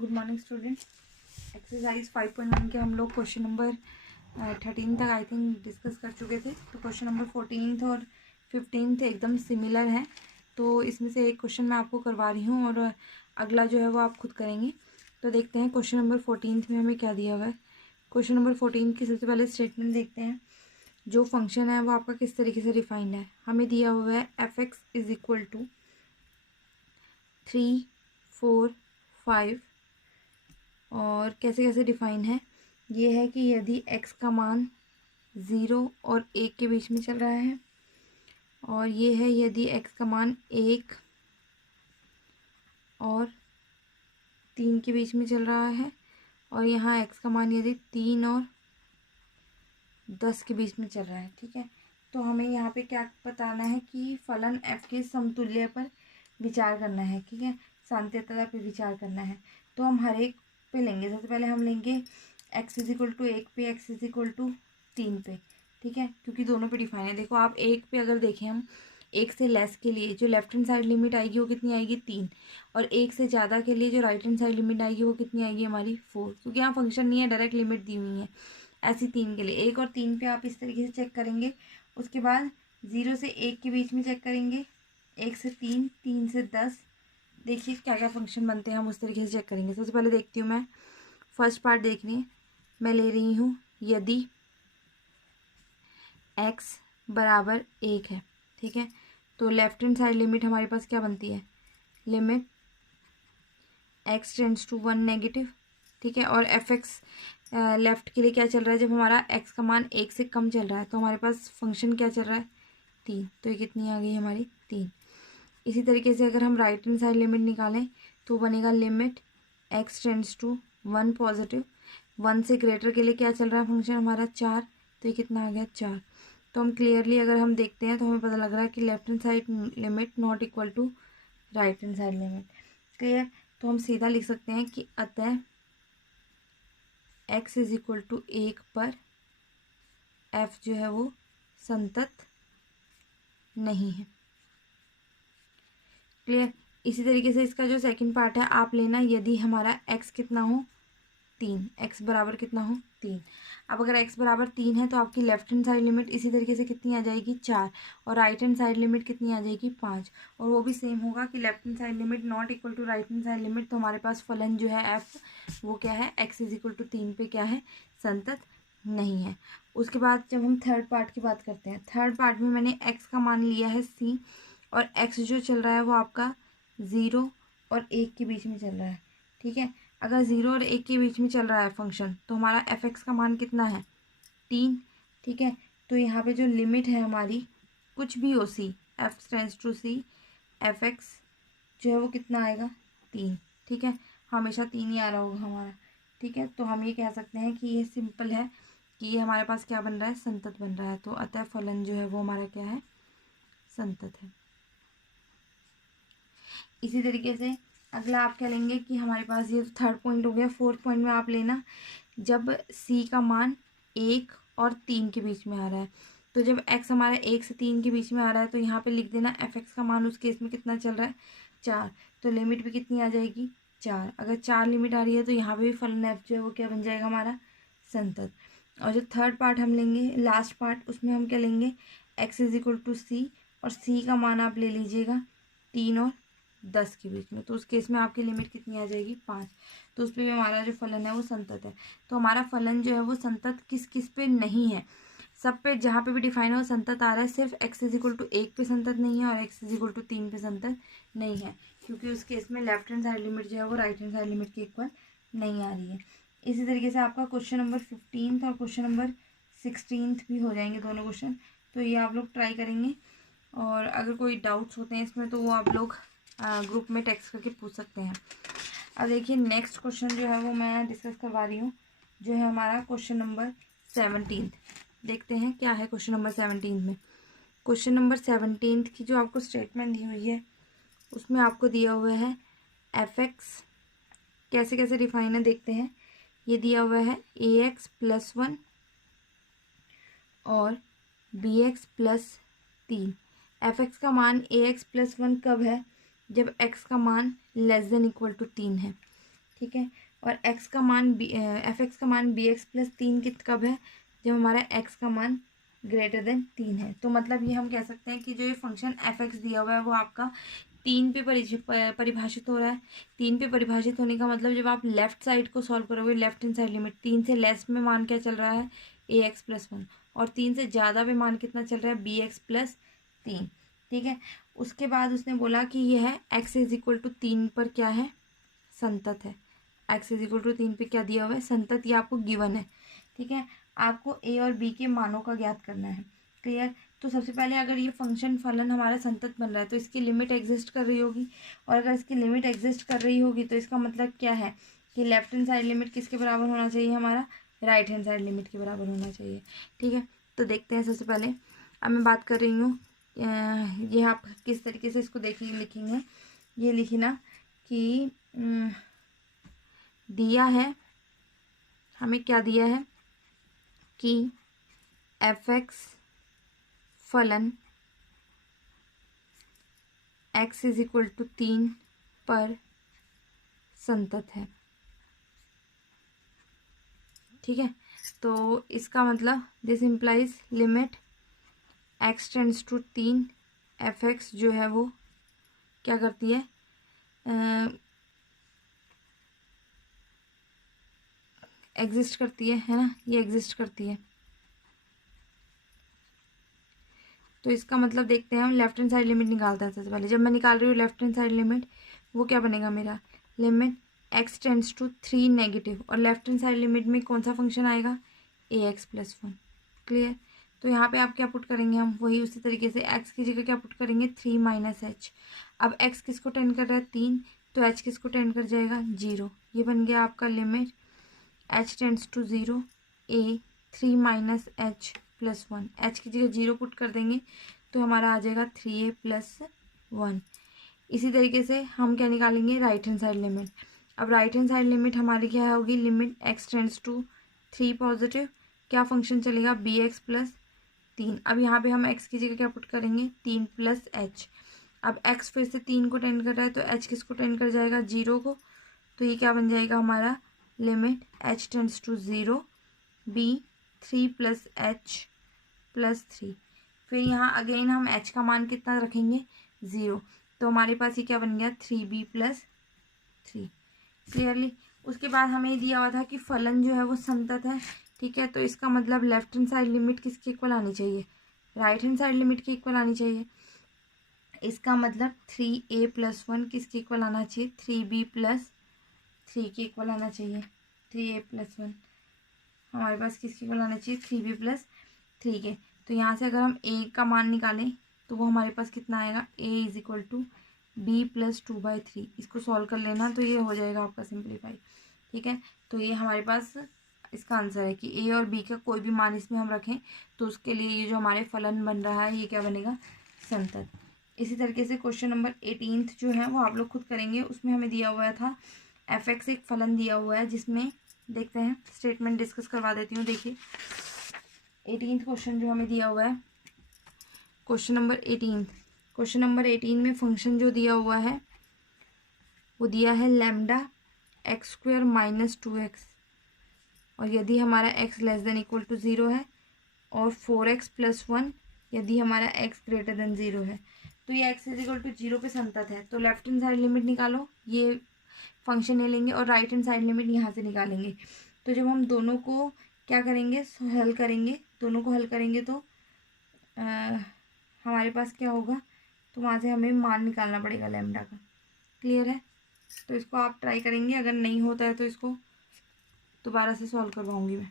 Good morning student. Exercise 5.1 के हम लोग क्वेश्चन नंबर 13 तक आई थिंक डिस्कस कर चुके थे। तो क्वेश्चन नंबर 14 और 15 एकदम सिमिलर हैं। तो इसमें से एक क्वेश्चन मैं आपको करवा रही हूँ और अगला जो है वो आप खुद करेंगे। तो देखते हैं क्वेश्चन नंबर 14 में हमें क्या दिया हुआ है। क्वेश्चन नंबर 14 की सबसे पहले स्टेटमेंट देखते हैं। जो फंक्शन है वो आपका किस तरीके से डिफाइंड है। हमें दिया हुआ है f(x) इज इक्वल टू 3, 4, 5 और कैसे कैसे डिफाइन है। ये है कि यदि x का मान 0 और 1 के बीच में चल रहा है, और ये है यदि x का मान 1 और 3 के बीच में चल रहा है, और यहाँ x का मान यदि 3 और 10 के बीच में चल रहा है। ठीक है, तो हमें यहाँ पे क्या बताना है कि फलन f के समतुल्य पर विचार करना है। ठीक है, सांत्यता पे विचार करना है। तो हम हर एक पे लेंगे। सबसे पहले हम लेंगे x इज इक्वल टू 1 पे, x इज इक्वल टू 3 पे। ठीक है, क्योंकि दोनों पे डिफाइन है। देखो आप 1 पे अगर देखें, हम 1 से लेस के लिए जो लेफ्ट हैंड साइड लिमिट आएगी वो कितनी आएगी 3, और 1 से ज़्यादा के लिए जो राइट हैंड साइड लिमिट आएगी वो कितनी आएगी हमारी 4, क्योंकि यहाँ फंक्शन नहीं है, डायरेक्ट लिमिट दी हुई है। ऐसी 3 के लिए 1 और 3 पे आप इस तरीके से चेक करेंगे। उसके बाद 0 से 1 के बीच में चेक करेंगे, 1 से 3, 3 से 10। देखिए क्या क्या फंक्शन बनते हैं, हम उस तरीके से चेक करेंगे। सबसे पहले देखती हूँ मैं, फर्स्ट पार्ट देख रही है, मैं ले रही हूँ यदि x बराबर 1 है। ठीक है, तो लेफ्ट हैंड साइड लिमिट हमारे पास क्या बनती है, limit x tends to 1 negative. ठीक है, और f(x) लेफ्ट के लिए क्या चल रहा है, जब हमारा x का मान 1 से कम चल रहा है तो हमारे पास फंक्शन क्या चल रहा है 3। तो ये कितनी आ गई हमारी 3। इसी तरीके से अगर हम राइट हैंड साइड लिमिट निकालें तो बनेगा limit x tends to 1 positive. 1 से ग्रेटर के लिए क्या चल रहा है फंक्शन हमारा 4। तो ये कितना आ गया 4। तो हम क्लियरली अगर हम देखते हैं तो हमें पता लग रहा है कि left hand side limit not equal to right hand side limit. Clear, तो हम सीधा लिख सकते हैं कि अतः x इज इक्वल टू 1 पर f जो है वो संतत नहीं है। क्लियर, इसी तरीके से इसका जो सेकंड पार्ट है आप लेना, यदि हमारा x कितना हो 3, x बराबर कितना हो 3। अब अगर x बराबर 3 है तो आपकी लेफ्ट हैंड साइड लिमिट इसी तरीके से कितनी आ जाएगी 4, और राइट हैंड साइड लिमिट कितनी आ जाएगी 5। और वो भी सेम होगा कि left hand side limit not equal to right hand side limit. तो हमारे पास फलन जो है f वो क्या है, x इज इक्वल टू 3 पे क्या है, संतत नहीं है। उसके बाद जब हम थर्ड पार्ट की बात करते हैं, थर्ड पार्ट में मैंने x का मान लिया है c, और x जो चल रहा है वो आपका 0 और 1 के बीच में चल रहा है। ठीक है, अगर 0 और 1 के बीच में चल रहा है फंक्शन तो हमारा f(x) का मान कितना है 3। ठीक है, तो यहाँ पे जो लिमिट है हमारी कुछ भी हो c, f tends to c, f(x) जो है वो कितना आएगा 3। ठीक है, हमेशा 3 ही आ रहा होगा हमारा। ठीक है, तो हम ये कह सकते हैं कि ये सिंपल है कि ये हमारे पास क्या बन रहा है, संतत बन रहा है। तो अतः फलन जो है वो हमारा क्या है, संतत है। इसी तरीके से अगला आप क्या लेंगे कि हमारे पास ये तो थर्ड पॉइंट हो गया। फोर्थ पॉइंट में आप लेना, जब c का मान 1 और 3 के बीच में आ रहा है, तो जब x हमारा 1 से 3 के बीच में आ रहा है तो यहाँ पे लिख देना f(x) का मान उस केस में कितना चल रहा है 4। तो लिमिट भी कितनी आ जाएगी 4। अगर 4 लिमिट आ रही है तो यहाँ पे भी फलन f जो है वो क्या बन जाएगा हमारा, संतत। और जो थर्ड पार्ट हम लेंगे, लास्ट पार्ट, उसमें हम क्या लेंगे, x is equal to c, और c का मान आप ले लीजिएगा 3 और 10 के बीच में। तो उस केस में आपकी लिमिट कितनी आ जाएगी 5। तो उस पर भी हमारा जो फलन है वो संतत है। तो हमारा फलन जो है वो संतत किस किस पे नहीं है, सब पे जहाँ पे भी डिफाइन है वो संतत आ रहा है। सिर्फ x इज इक्वल टू 1 पे संतत नहीं है और x इज इक्वल टू 3 पे संतत नहीं है, क्योंकि उस केस में लेफ्ट हैंड साइड लिमिट जो है वो राइट हैंड साइड लिमिट के इक्वल नहीं आ रही है। इसी तरीके से आपका क्वेश्चन नंबर 15 और क्वेश्चन नंबर 16 भी हो जाएंगे दोनों क्वेश्चन। तो ये आप लोग ट्राई करेंगे, और अगर कोई डाउट्स होते हैं इसमें तो वो आप लोग ग्रुप में टेक्स्ट करके पूछ सकते हैं। अब देखिए नेक्स्ट क्वेश्चन जो है वो मैं डिस्कस करवा रही हूँ, जो है हमारा क्वेश्चन नंबर 17। देखते हैं क्या है क्वेश्चन नंबर 17 में। क्वेश्चन नंबर 17 की जो आपको स्टेटमेंट दी हुई है उसमें आपको दिया हुआ है f(x) कैसे कैसे डिफाइन है देखते हैं। ये दिया हुआ है ax + 1 और bx + 3। f(x) का मान ax + 1 कब है, जब x का मान < 3 है। ठीक है। और एक्स का मान एफ एक्स का मान बी एक्स प्लस 3 कब है, जब हमारा एक्स का मान ग्रेटर देन 3 है। तो मतलब ये हम कह सकते हैं कि जो ये फंक्शन एफ एक्स दिया हुआ है वो आपका 3 पे परिभाषित हो रहा है। 3 पे परिभाषित होने का मतलब जब आप लेफ्ट साइड को सॉल्व करोगे, लेफ्ट हैंड साइड लिमिट 3 से लेस में मान क्या चल रहा है, ए एक्स प्लस 1, और 3 से ज़्यादा में मान कितना चल रहा है, बी एक्स प्लस 3। ठीक है। उसके बाद उसने बोला कि यह है एक्स इज इक्वल टू 3 पर क्या है, संतत है। एक्स इज इक्वल टू 3 पे क्या दिया हुआ है, संतत। ये आपको गिवन है। ठीक है। आपको ए और बी के मानों का ज्ञात करना है। क्लियर। तो सबसे पहले अगर ये फंक्शन फलन हमारा संतत बन रहा है तो इसकी लिमिट एग्जिस्ट कर रही होगी, और अगर इसकी लिमिट एग्जिस्ट कर रही होगी तो इसका मतलब क्या है कि लेफ्ट हैंड साइड लिमिट किसके बराबर होना चाहिए, हमारा राइट हैंड साइड लिमिट के बराबर होना चाहिए। ठीक है। तो देखते हैं सबसे पहले, अब मैं बात कर रही हूँ ये आप किस तरीके से इसको देखेंगे, लिखेंगे। ये लिखना कि दिया है, हमें क्या दिया है कि एफ एक्स फलन एक्स इज इक्वल टू 3 पर संतत है। ठीक है। तो इसका मतलब this implies limit x tends to 3, f x जो है वो क्या करती है, एग्जिस्ट करती है ना, ये एग्जिस्ट करती है। तो इसका मतलब देखते हैं हम, लेफ्ट हैंड साइड लिमिट निकालते हैं सबसे पहले। जब मैं निकाल रही हूँ लेफ्ट हैंड साइड लिमिट, वो क्या बनेगा मेरा, limit x tends to 3 negative, और लेफ्ट हैंड साइड लिमिट में कौन सा फंक्शन आएगा, ए एक्स प्लस 1। क्लियर। तो यहाँ पे आप क्या पुट करेंगे, हम वही उसी तरीके से एक्स की जगह क्या पुट करेंगे, 3 माइनस एच। अब एक्स किसको टेंड कर रहा है, 3, तो एच किसको टेंड कर जाएगा, 0। ये बन गया आपका limit h tends to 0, a 3 minus h plus 1। H की जगह 0 पुट कर देंगे तो हमारा आ जाएगा 3a प्लस 1। इसी तरीके से हम क्या निकालेंगे, राइट हैंड साइड लिमिट। अब राइट हैंड साइड लिमिट हमारी क्या होगी, limit x tends to 3 positive, क्या फंक्शन चलेगा, बी एक्स प्लस 3। अब यहाँ पे हम एक्स की जगह क्या पुट करेंगे, 3 प्लस एच। अब एक्स फिर से 3 को टेंड कर रहा है तो एच किसको टेंड कर जाएगा, 0 को। तो ये क्या बन जाएगा हमारा, limit h tends to 0, b 3 plus h plus 3। फिर यहाँ अगेन हम एच का मान कितना रखेंगे, 0। तो हमारे पास ये क्या बन गया, 3b प्लस 3। क्लियरली। उसके बाद हमें दिया हुआ था कि फलन जो है वो संतत है। ठीक है। तो इसका मतलब लेफ्ट हैंड साइड लिमिट किसके इक्वल आनी चाहिए, राइट हैंड साइड लिमिट के इक्वल आनी चाहिए। इसका मतलब 3a प्लस 1 किसके इक्वल आना चाहिए, 3b प्लस 3 के इक्वल आना चाहिए। 3a प्लस 1 हमारे पास किसके इक्वल आना चाहिए, 3b प्लस 3 के। तो यहाँ से अगर हम a का मान निकालें तो वो हमारे पास कितना आएगा, a is equal to b plus 2/3। इसको सॉल्व कर लेना तो ये हो जाएगा आपका सिंप्लीफाई। ठीक है। तो ये हमारे पास इसका आंसर है कि a और b का कोई भी मान इसमें हम रखें तो उसके लिए ये जो हमारे फलन बन रहा है ये क्या बनेगा, संतत। इसी तरीके से क्वेश्चन नंबर 18 जो है वो आप लोग खुद करेंगे। उसमें हमें दिया हुआ था एफ एक्स एक फलन दिया हुआ है, जिसमें देखते हैं स्टेटमेंट डिस्कस करवा देती हूँ। देखिए 18th क्वेश्चन जो हमें दिया हुआ है, क्वेश्चन नंबर 18 में फंक्शन जो दिया हुआ है वो दिया है lambda x square minus 2x, और यदि हमारा x less than equal to 0 है, और 4x प्लस 1 यदि हमारा x ग्रेटर देन 0 है। तो ये x इज इक्वल टू 0 पे संतत है। तो लेफ्ट हैंड साइड लिमिट निकालो, ये फंक्शन ले लेंगे, और राइट हैंड साइड लिमिट यहाँ से निकालेंगे। तो जब हम दोनों को क्या करेंगे, हल करेंगे, दोनों को हल करेंगे तो हमारे पास क्या होगा, तो वहाँ से हमें मान निकालना पड़ेगा लैम्डा का। क्लियर है। तो इसको आप ट्राई करेंगे, अगर नहीं होता है तो इसको दोबारा से सॉल्व करवाऊंगी मैं।